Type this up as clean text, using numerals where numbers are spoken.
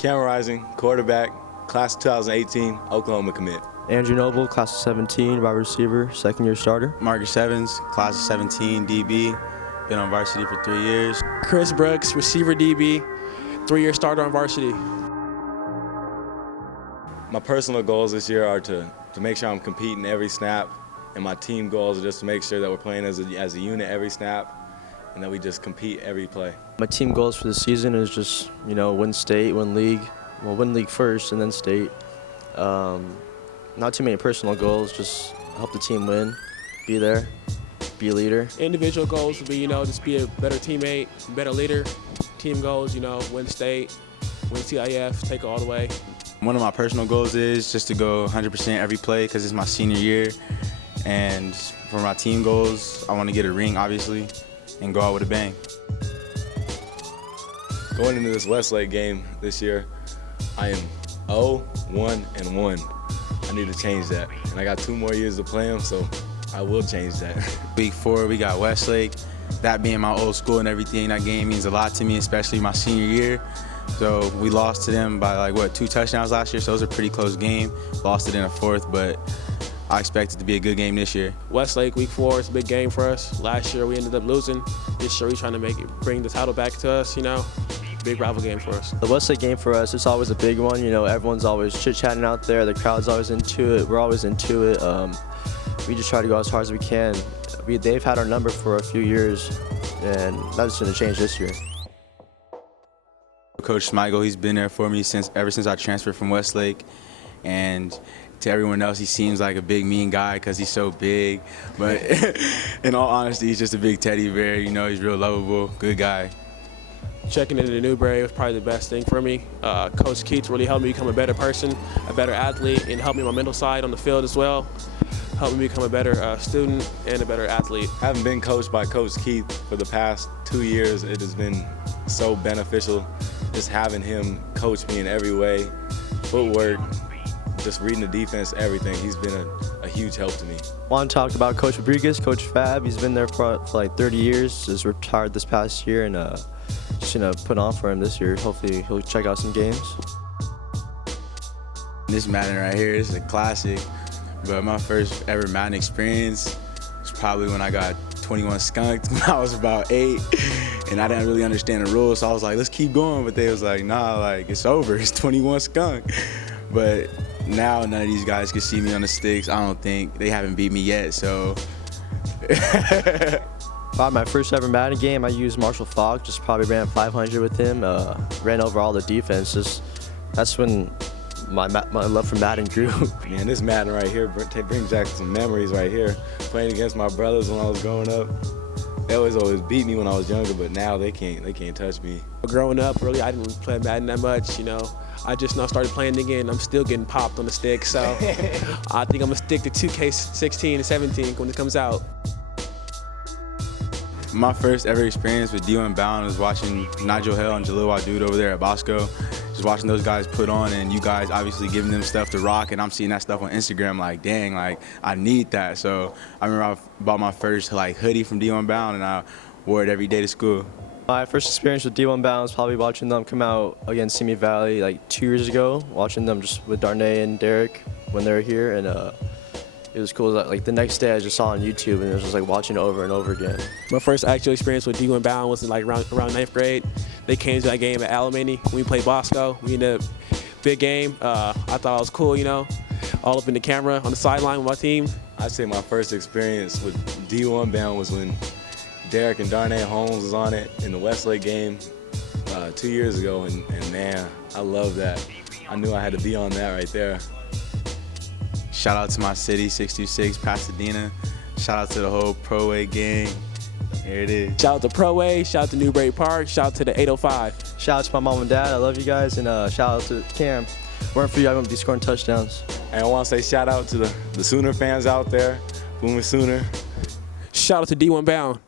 Cameron Rising, quarterback, class of 2018, Oklahoma commit. Andrew Noble, class of 17, wide receiver, second-year starter. Marques Evans, class of 17, DB, been on varsity for 3 years. Chris Brooks, receiver DB, 3-year starter on varsity. My personal goals this year are to make sure I'm competing every snap, and my team goals are just to make sure that we're playing as a unit every snap, and that we just compete every play. My team goals for the season is just, win state, win league. Well, win league first and then state. Not too many personal goals, just help the team win, be there, be a leader. Individual goals would be, just be a better teammate, better leader. Team goals, win state, win CIF, take it all the way. One of my personal goals is just to go 100% every play because it's my senior year. And for my team goals, I want to get a ring, obviously, and go out with a bang. Going into this Westlake game this year, I am 0-1-1. I need to change that. And I got 2 more years to play them, so I will change that. Week 4, we got Westlake. That being my old school and everything, that game means a lot to me, especially my senior year. So we lost to them by 2 touchdowns last year, so it was a pretty close game. Lost it in a 4th, but I expect it to be a good game this year. Westlake, week 4, is a big game for us. Last year we ended up losing. This year we're trying to bring the title back to us, Big rival game for us. The Westlake game for us, it's always a big one. Everyone's always chit-chatting out there. The crowd's always into it. We're always into it. We just try to go as hard as we can. They've had our number for a few years, and that's going to change this year. Coach Smigel, he's been there for me ever since I transferred from Westlake, and to everyone else, he seems like a big, mean guy because he's so big. But in all honesty, he's just a big teddy bear. He's real lovable, good guy. Checking into Newbury was probably the best thing for me. Coach Keats really helped me become a better person, a better athlete, and helped me on my mental side on the field as well. Helped me become a better student and a better athlete. Having been coached by Coach Keith for the past 2 years, it has been so beneficial. Just having him coach me in every way, footwork, just reading the defense, everything. He's been a huge help to me. I want to talk about Coach Rodriguez, Coach Fab. He's been there for 30 years, just retired this past year, and just going to put on for him this year. Hopefully he'll check out some games. This Madden right here is a classic, but my first ever Madden experience was probably when I got 21 skunked when I was about 8, and I didn't really understand the rules, so I was like, let's keep going, but they was like, nah, it's over, it's 21 skunk. But now none of these guys can see me on the sticks. I don't think. They haven't beat me yet, so. My first ever Madden game, I used Marshall Falk, just probably ran 500 with him, ran over all the defenses. That's when my love for Madden grew. Man, this Madden right here brings back some memories right here. Playing against my brothers when I was growing up. They always beat me when I was younger, but now they can't touch me. Growing up, really, I didn't play Madden that much, I just now started playing again. I'm still getting popped on the stick, so I think I'm gonna stick to 2K16 and 17 when it comes out. My first ever experience with D1 Bound was watching Nigel Hale and Jalil Wadood over there at Bosco. Just watching those guys put on, and you guys obviously giving them stuff to rock, and I'm seeing that stuff on Instagram like, dang, I need that. So I remember I bought my first hoodie from D1 Bound, and I wore it every day to school. My first experience with D1 Bound was probably watching them come out against Simi Valley 2 years ago, watching them just with Darnay and Derek when they were here, and it was cool. The next day I just saw on YouTube, and it was just watching it over and over again. My first actual experience with D1 Bound was in around 9th grade. They came to that game at Alamany. We played Bosco. We ended up big game. I thought it was cool, all up in the camera on the sideline with my team. I'd say my first experience with D1 Bound was when Derek and Darnay Holmes was on it in the Westlake game 2 years ago, and man, I love that. I knew I had to be on that right there. Shout out to my city, 626 Pasadena. Shout out to the whole Pro Way gang. Here it is. Shout out to Pro Way, shout out to Newbury Park, shout out to the 805. Shout out to my mom and dad. I love you guys, and shout out to Cam. Weren't for you, I wouldn't be scoring touchdowns. And I want to say shout out to the Sooner fans out there, Boomer Sooner. Shout out to D1 Bound.